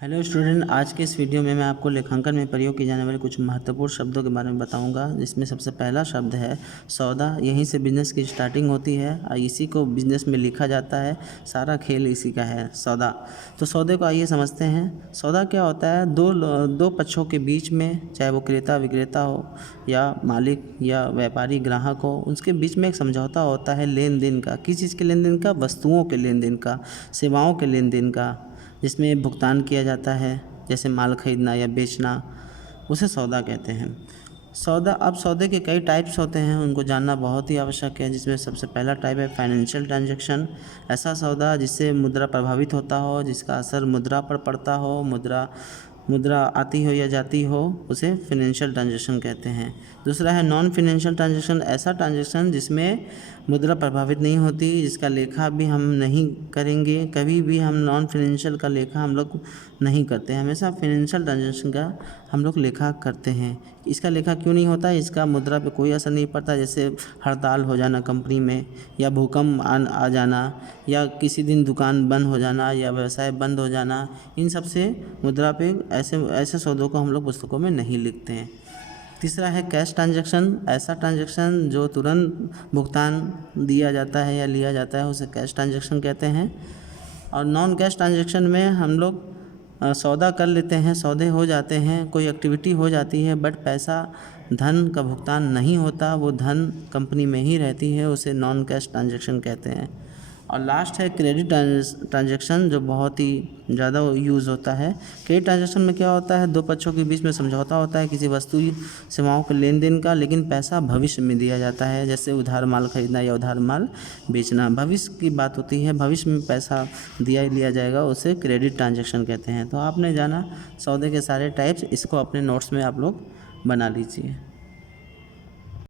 Hello student, आज के इस वीडियो में मैं आपको लेखांकन में प्रयोग किए जाने वाले कुछ महत्वपूर्ण शब्दों के बारे में बताऊंगा। जिसमें सबसे पहला शब्द है सौदा। यहीं से बिजनेस की स्टार्टिंग होती है और इसी को बिजनेस में लिखा जाता है। सारा खेल इसी का है, सौदा। तो सौदे को आइए समझते हैं। सौदा क्या होता है? दो पक्षों के बीच में, चाहे वो क्रेता विक्रेता हो या मालिक या व्यापारी ग्राहक हो, उसके बीच में एक समझौता होता है लेन देन का। किस चीज़ के लेन देन का? वस्तुओं के लेन देन का, सेवाओं के लेन देन का, जिसमें भुगतान किया जाता है, जैसे माल खरीदना या बेचना, उसे सौदा कहते हैं। अब सौदे के कई टाइप्स होते हैं, उनको जानना बहुत ही आवश्यक है। जिसमें सबसे पहला टाइप है फाइनेंशियल ट्रांजैक्शन। ऐसा सौदा जिससे मुद्रा प्रभावित होता हो, जिसका असर मुद्रा पर पड़ता हो, मुद्रा आती हो या जाती हो, उसे फाइनेंशियल ट्रांजैक्शन कहते हैं। दूसरा है नॉन फाइनेंशियल ट्रांजैक्शन। ऐसा ट्रांजैक्शन जिसमें मुद्रा प्रभावित नहीं होती, जिसका लेखा भी हम नहीं करेंगे। कभी भी हम नॉन फाइनेंशियल का लेखा हम लोग नहीं करते हैं, हमेशा फाइनेंशियल ट्रांजैक्शन का हम लोग लेखा करते हैं। इसका लेखा क्यों नहीं होता? इसका मुद्रा पे कोई असर नहीं पड़ता, जैसे हड़ताल हो जाना कंपनी में, या भूकंप आ जाना, या किसी दिन दुकान बंद हो जाना या व्यवसाय बंद हो जाना। इन सब से मुद्रा पे ऐसे सौदों को हम लोग पुस्तकों में नहीं लिखते हैं। तीसरा है कैश ट्रांजैक्शन। ऐसा ट्रांजैक्शन जो तुरंत भुगतान दिया जाता है या लिया जाता है, उसे कैश ट्रांजैक्शन कहते हैं। और नॉन कैश ट्रांजैक्शन में हम लोग सौदा कर लेते हैं, सौदे हो जाते हैं, कोई एक्टिविटी हो जाती है, बट पैसा धन का भुगतान नहीं होता, वो धन कंपनी में ही रहती है, उसे नॉन कैश ट्रांजैक्शन कहते हैं। और लास्ट है क्रेडिट ट्रांजैक्शन, जो बहुत ही ज़्यादा यूज़ होता है। क्रेडिट ट्रांजैक्शन में क्या होता है? दो पक्षों के बीच में समझौता होता है किसी वस्तु सेवाओं के लेन देन का, लेकिन पैसा भविष्य में दिया जाता है, जैसे उधार माल खरीदना या उधार माल बेचना। भविष्य की बात होती है, भविष्य में पैसा लिया जाएगा, उसे क्रेडिट ट्रांजैक्शन कहते हैं। तो आपने जाना सौदे के सारे टाइप्स, इसको अपने नोट्स में आप लोग बना लीजिए।